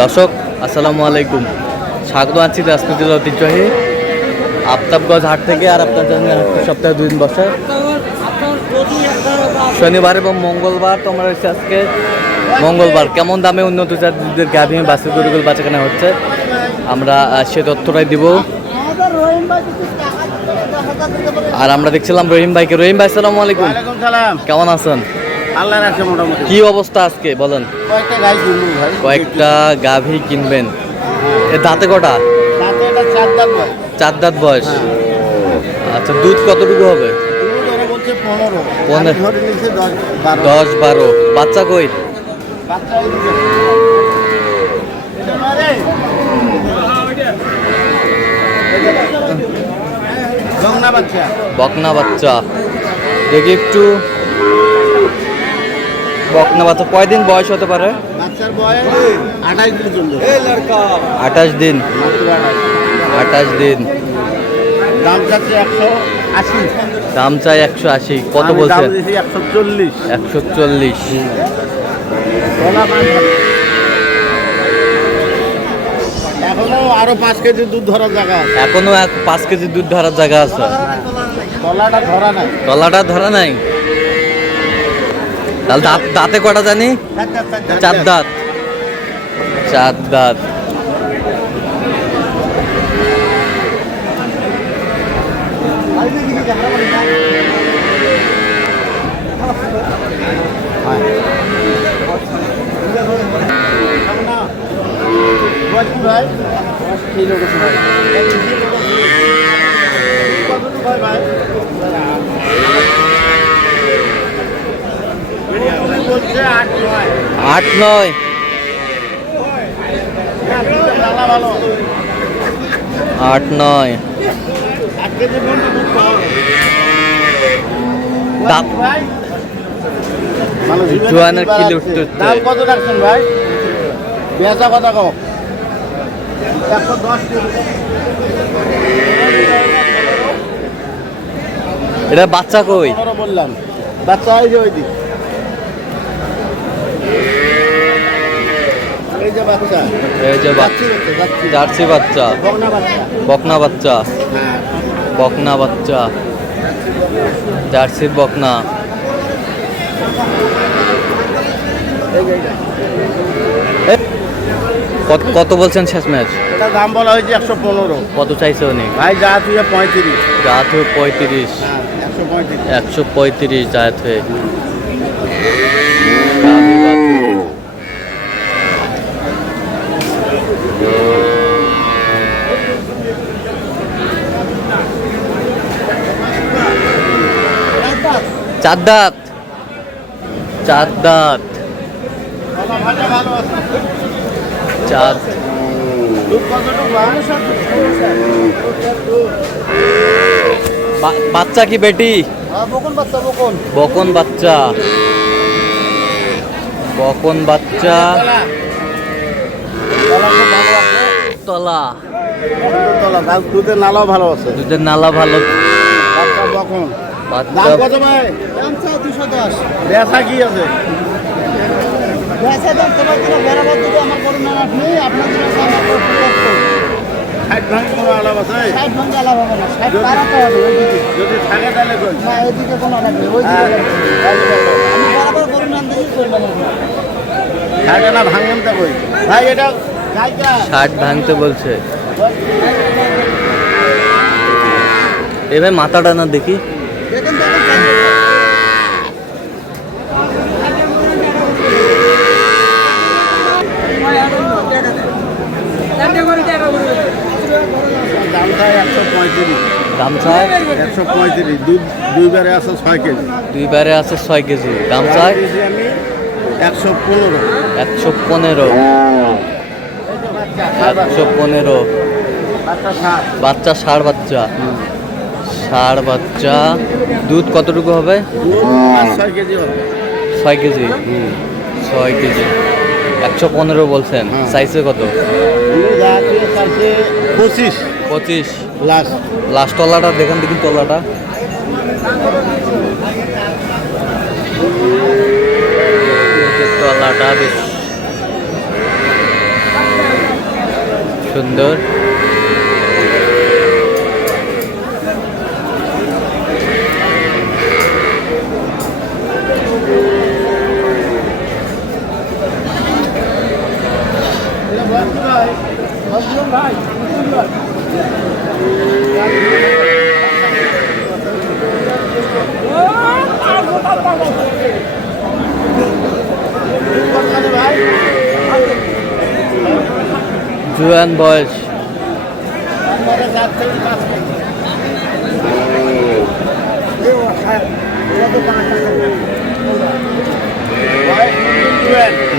দর্শক আসসালামু আলাইকুম, স্বাগত আছি রাজনীতির ঐতিহ্যবাহী আফতাবগঞ্জ হাট থেকে। আর আপনার জন্য সপ্তাহে 2 দিন বসে, শনিবার এবং মঙ্গলবার। তোমরা হচ্ছে আজকে মঙ্গলবার। কেমন দামে উন্নত জাতের গাভী বাছুর গরুগুলো বাচ্চাখানা হচ্ছে, আমরা সে তথ্যটাই দিব। আর আমরা দেখছিলাম রহিম ভাইকে। রহিম ভাই আসসালামু আলাইকুম। কেমন আছেন? আল্লাহ রাখছে মোটামুটি। কি অবস্থা আজকে বলেন? কয়েকটা গাভী কিনবেন। এ দাঁতে কটা? দাঁতে এটা 4 দাঁত ভাই। 4 দাঁত বয়স। আচ্ছা, দুধ কতটুকু হবে? দুধ ওরা বলছে 15। 15 ধরে নিচ্ছে 10 12। 10 12। বাচ্চা কই? বাচ্চা এইদিকে। এটা মারে। বকনা বাচ্চা। বকনা বাচ্চা। দেখি একটু। বকনা বাচ্চা কয়দিন বয়স হতে পারে? বাচ্চার বয়স 28 দিন চলবে। 28 দিন। মাত্র 28 দিন। দাম চাচ্ছে 180। দাম চাই 180। কত আমি বলছেন? দাম দিয়েছি 140। 140। বলা পাঁচ ভালো। এখনো আরো 5 কেজি দুধ ধরার জায়গা আছে। এখনো 5 কেজি দুধ ধরার জায়গা আছে। তলাটা ধরা নাই। তলাটা ধরা নাই। তাহলে দাঁতে কটা জানি? 4 দাঁত। 4 দাঁত। ভাই বলছে 8 9। 8 9। দাঁত জোয়ানের কিলো উঠতে উঠতে। দাম কত রাখছেন ভাই? বেচা কথা কও। 110 এটা বাচ্চা কই? বললাম বাচ্চা এই যে ওই দিক। এই যে বাচ্চা। এই যে বাচ্চা। জার্সি বাচ্চা। বকনা বাচ্চা। বকনা বাচ্চা। হ্যাঁ। বকনা বাচ্চা। জার্সির বকনা। কত বলছেন শেষ ম্যাচ? এটা দাম বলা হয়েছে 115। কত চাইছে উনি? ভাই যা তুই 35। যা তো 35। 135। 135 জাত হয়ে। চার দাঁত। 4 দাঁত। ভালো আছে। 4। দুধ কতটুকু বাচ্চা কি বেটি? বকন বাচ্চা। বকন বকন বাচ্চা। বকন বাচ্চা। তলা। তলা দুধের নালাও ভালো আছে। দুধের নালা ভালো। বাচ্চা বকন। দাম বাচ্চা কত ভাই? দাম চাই 210। বেচা কি আছে? বেচা দাম তোমার কোনো বরাবর দিতে আমার কোনো নাম নেই। আপনাদের আমার কষ্ট। 60 ভাঙ কোনো আলাপ আছে? 60 ভাঙ আলাপ হবে না। 60 বাড়াতে হবে ওইদিকে। যদি থাকে তাহলে কই? না ওইদিকে কোনো আলাপ নেই। ওইদিকে আমি বরাবর কোনো নাম দিয়ে করলাম। থাকে না ভাঙেন তো কই? ভাই এটা গাইকা 60 ভাঙতে বলছে। এ ভাই মাথাটা না দেখি। দেখেন তো দামটা 135। দাম চায় 135। দুধ দুইবারে আছে 6 কেজি। 2 বারে আছে 6 কেজি। দাম চায় আমি 115। 115। 115। বাচ্চা ষাঁড় বাচ্চা। ষাঁড় বাচ্চা। দুধ কতটুকু হবে? 6 কেজি হবে। 6 কেজি। 6 কেজি। 115 বলছেন। সাইজে কত? 25। 25। লাস্ট তলাটা দেখেন, দেখি তলাটা। তলাটা বেশ সুন্দর। জুয়ান বয়স।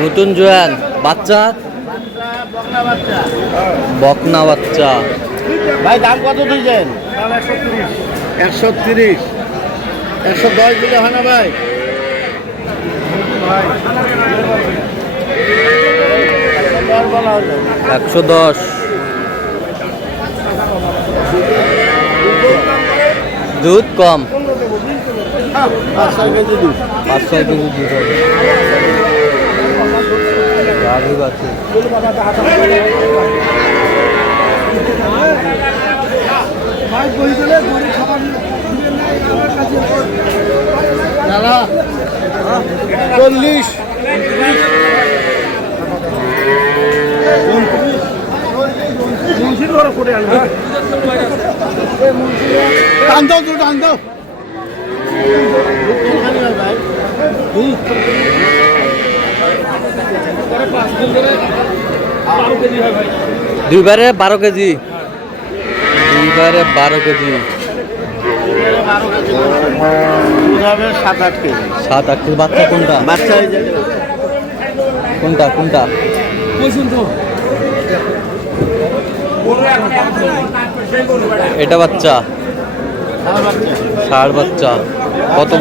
নতুন জুয়ান বাচ্চা, বকনা বাচ্চা। ভাই দাম কত দিয়েছেন? 130, 110 দিলে হয় না ভাই? 110। দুধ কম, 5-6 কেজি দুধ। 5-6 কেজি দুধ হবে। গাভী বাছুর। দাদা 40, টান দাও তো, টান দাও। দুইবারে 12 কেজি, দুইবারে 12 কেজি। 7-8 কেজি। 7-8 কেজি। বাচ্চা কোনটা? বাচ্চা হয়ে যাবে। কোনটা কোনটা? এটা বাচ্চা, ষাঁড় বাচ্চা। কত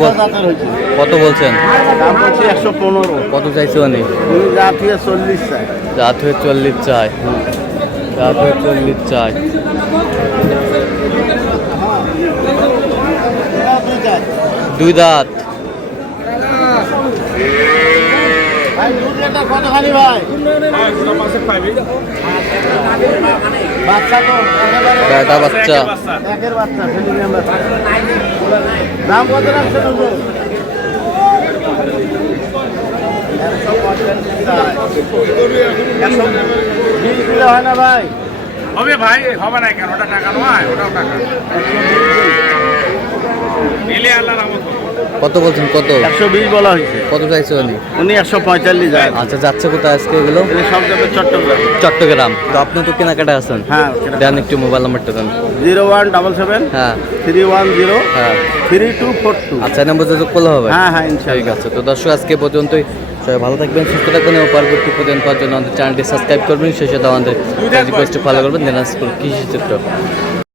কত বলছেন? দাম হচ্ছে 115। কত চাইছে উনি? তুমি জাত হয়ে 40 চাই। রাত হয়ে 40 চাই, রাত হয়ে 40 চাই। দুই দাঁত। ভাই দুধ এটা কতখানি ভাই? বাচ্চা তো একেবারে এটা বাচ্চা। একের বাচ্চা, ফিলিপিয়ান বাচ্চা। দাম কত রাখছে দুধ? 120 দিলে হয় না ভাই? হবে ভাই, হবে না কেন? ওটা টাকা নয়, ওটাও টাকা। নিলে আল্লাহর রহমত হবে। কত বলছেন? কত 120 বলা হয়েছে। কত চাইছে উনি? উনি 145 যায়। আচ্ছা, যাচ্ছে কোথায় আজকে এগুলো? এগুলো সব যাবে চট্টগ্রাম। চট্টগ্রাম। তো আপনি তো কেনাকাটা আছেন। হ্যাঁ দেন একটু মোবাইল নাম্বারটা দেন। 0177 হ্যাঁ 310 হ্যাঁ। 3242। আচ্ছা, নাম্বার যোগাযোগ করলে হবে? হ্যাঁ হ্যাঁ ঠিক ইনশাআল্লাহ। আছে। তো দর্শক আজকে পর্যন্তই। সবাই ভালো থাকবেন, সুস্থ থাকবেন এবং পরবর্তী পর্যন্ত পাওয়ার জন্য আমাদের চ্যানেলটি সাবস্ক্রাইব করবেন। সেই সাথে আমাদের রিকোয়েস্টটি ফলো করবেন। দিনাজপুর কৃষি চিত্র।